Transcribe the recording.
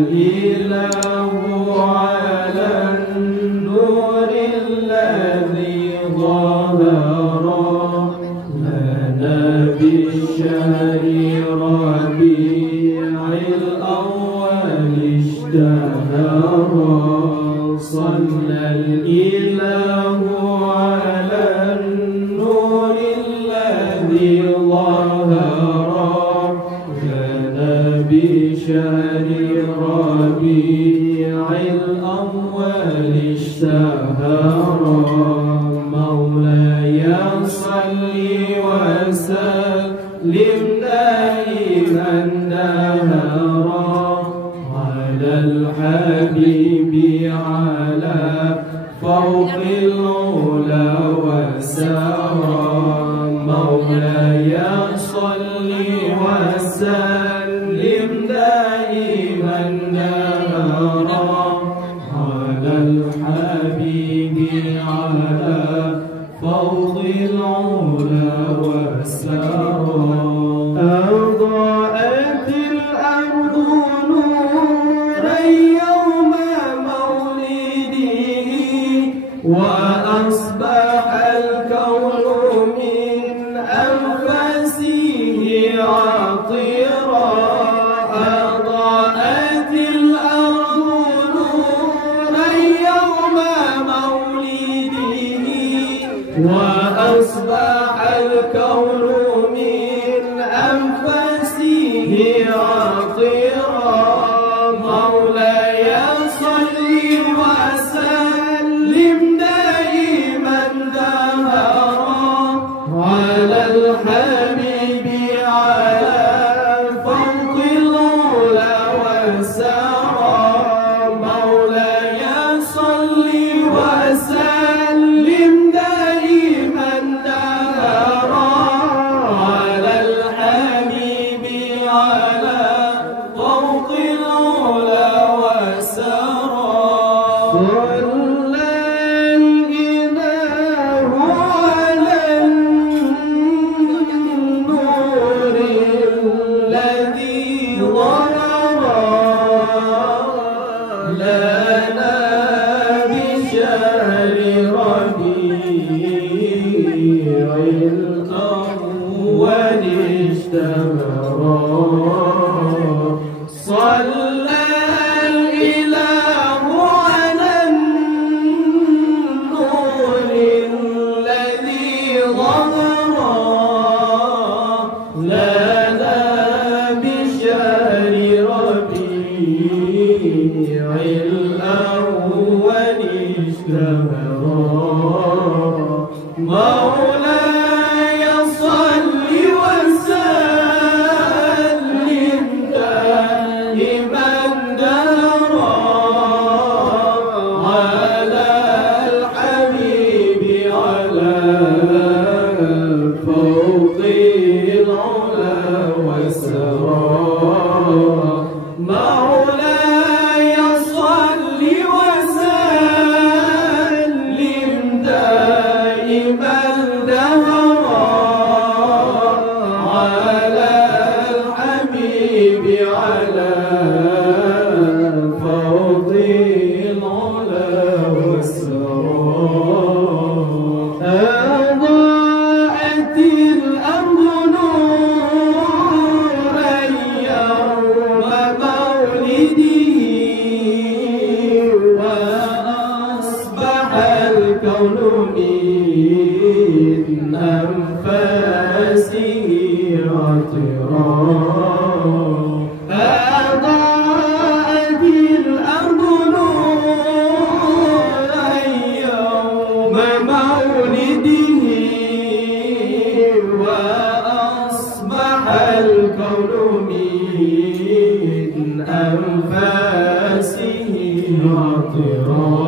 الإله على النور الذي ظهر لنا بالشهر ربيع الأول اشتهر. صلى الإله على النور الذي ظهر لنا بشهر ربيع الأول اشتهر. مولاي صل وسلم دائما دهرا على الحبيب على فوق العلا وسرى. مولاي صل وسلم دائما دهرا على الحبيب على فوق العلا وسرى. أضاءت الأرض نورا يوم مولده وأصبح الكون من أنفاسه عطرا. أضاءت الأرض نورا يوم مولده وأصبح الكون من أنفاسه عطرا. مولاي صل وسلم دائما دهرا على الحبيب على فوق العلا وسرى. مولاي صل وسلم دائما دهرا على الحبيب على فوق العلا وسرى. صلى الإله على النور الذي ظهر لنا بشهر ربيع الأول اشتهر. صلى الإله على النور الذي ظهر لنا بشهر ربيع الأول اشتهر. مولاي صل وسلم دائما دهرا على الحبيب على فوق العلا وسرى. مولاي صل وسلم دائما دهرا على الحبيب على فوق العلا وسرى. أضاءت الأرض نورا يوم مولده وأصبح الكون من أنفاسه عطرا. أضاءت الأرض نورا يوم مولده وأصبح الكون من أنفاسه عطرا.